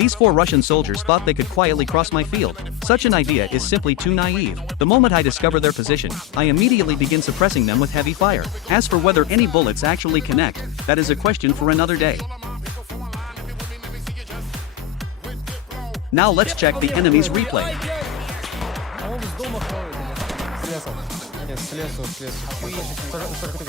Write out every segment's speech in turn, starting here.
These 4 Russian soldiers thought they could quietly cross my field. Such an idea is simply too naive. The moment I discover their position, I immediately begin suppressing them with heavy fire. As for whether any bullets actually connect, that is a question for another day. Now let's check the enemy's replay.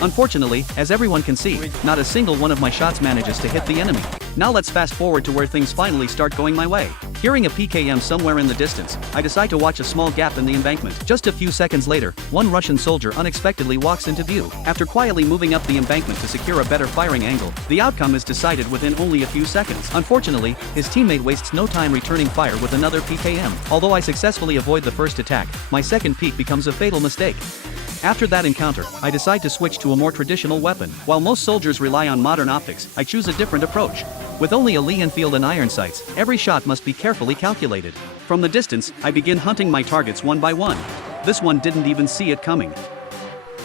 Unfortunately, as everyone can see, not a single one of my shots manages to hit the enemy. Now let's fast forward to where things finally start going my way. Hearing a PKM somewhere in the distance, I decide to watch a small gap in the embankment. Just a few seconds later, one Russian soldier unexpectedly walks into view. After quietly moving up the embankment to secure a better firing angle, the outcome is decided within only a few seconds. Unfortunately, his teammate wastes no time returning fire with another PKM. Although I successfully avoid the first attack, my second peek becomes a fatal mistake. After that encounter, I decide to switch to a more traditional weapon. While most soldiers rely on modern optics, I choose a different approach. With only a Lee Enfield and iron sights, every shot must be carefully calculated. From the distance, I begin hunting my targets one by one. This one didn't even see it coming.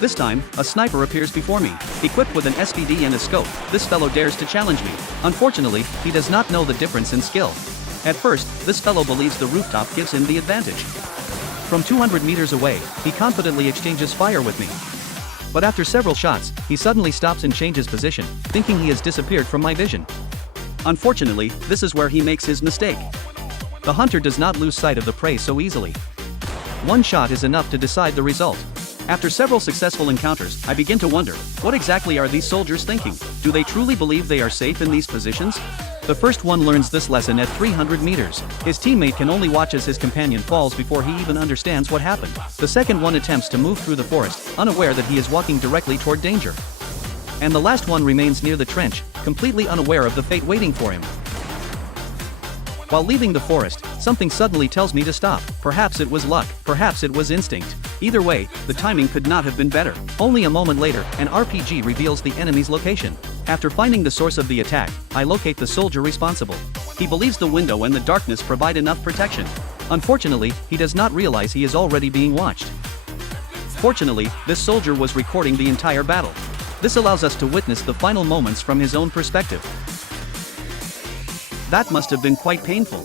This time, a sniper appears before me. Equipped with an SVD and a scope, this fellow dares to challenge me. Unfortunately, he does not know the difference in skill. At first, this fellow believes the rooftop gives him the advantage. From 200 meters away, he confidently exchanges fire with me. But after several shots, he suddenly stops and changes position, thinking he has disappeared from my vision. Unfortunately, this is where he makes his mistake. The hunter does not lose sight of the prey so easily. One shot is enough to decide the result. After several successful encounters, I begin to wonder, what exactly are these soldiers thinking? Do they truly believe they are safe in these positions? The first one learns this lesson at 300 meters. His teammate can only watch as his companion falls before he even understands what happened. The second one attempts to move through the forest, unaware that he is walking directly toward danger. And the last one remains near the trench, completely unaware of the fate waiting for him. While leaving the forest, something suddenly tells me to stop. Perhaps it was luck, perhaps it was instinct. Either way, the timing could not have been better. Only a moment later, an RPG reveals the enemy's location. After finding the source of the attack, I locate the soldier responsible. He believes the window and the darkness provide enough protection. Unfortunately, he does not realize he is already being watched. Fortunately, this soldier was recording the entire battle. This allows us to witness the final moments from his own perspective. That must have been quite painful.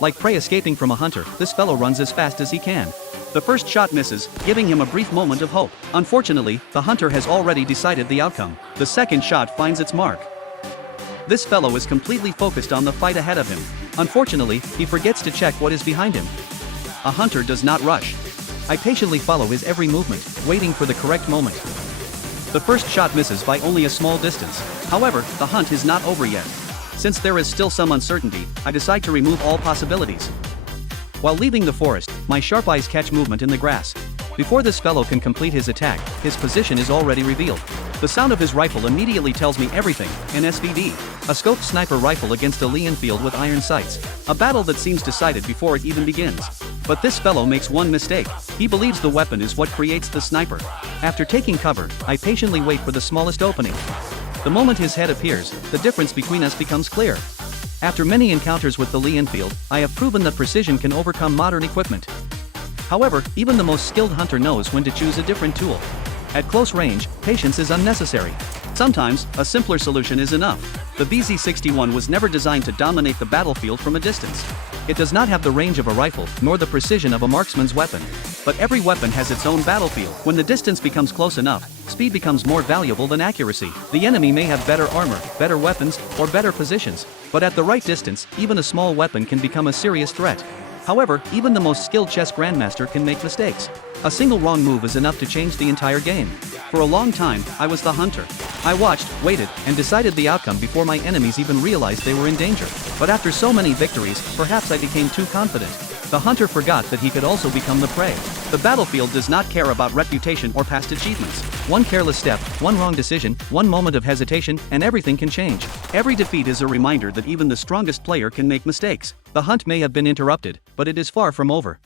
Like prey escaping from a hunter, this fellow runs as fast as he can. The first shot misses, giving him a brief moment of hope. Unfortunately, the hunter has already decided the outcome. The second shot finds its mark. This fellow is completely focused on the fight ahead of him. Unfortunately, he forgets to check what is behind him. A hunter does not rush. I patiently follow his every movement, waiting for the correct moment. The first shot misses by only a small distance. However, the hunt is not over yet. Since there is still some uncertainty, I decide to remove all possibilities. While leaving the forest, my sharp eyes catch movement in the grass. Before this fellow can complete his attack, his position is already revealed. The sound of his rifle immediately tells me everything: an SVD, a scoped sniper rifle against a Lee Enfield with iron sights. A battle that seems decided before it even begins. But this fellow makes one mistake. He believes the weapon is what creates the sniper. After taking cover, I patiently wait for the smallest opening. The moment his head appears, the difference between us becomes clear. After many encounters with the Lee Enfield, I have proven that precision can overcome modern equipment. However, even the most skilled hunter knows when to choose a different tool. At close range, patience is unnecessary. Sometimes, a simpler solution is enough. The ZifyyCZ was never designed to dominate the battlefield from a distance. It does not have the range of a rifle, nor the precision of a marksman's weapon. But every weapon has its own battlefield. When the distance becomes close enough, speed becomes more valuable than accuracy. The enemy may have better armor, better weapons, or better positions. But at the right distance, even a small weapon can become a serious threat. However, even the most skilled chess grandmaster can make mistakes. A single wrong move is enough to change the entire game. For a long time, I was the hunter. I watched, waited, and decided the outcome before my enemies even realized they were in danger. But after so many victories, perhaps I became too confident. The hunter forgot that he could also become the prey. The battlefield does not care about reputation or past achievements. One careless step, one wrong decision, one moment of hesitation, and everything can change. Every defeat is a reminder that even the strongest player can make mistakes. The hunt may have been interrupted, but it is far from over.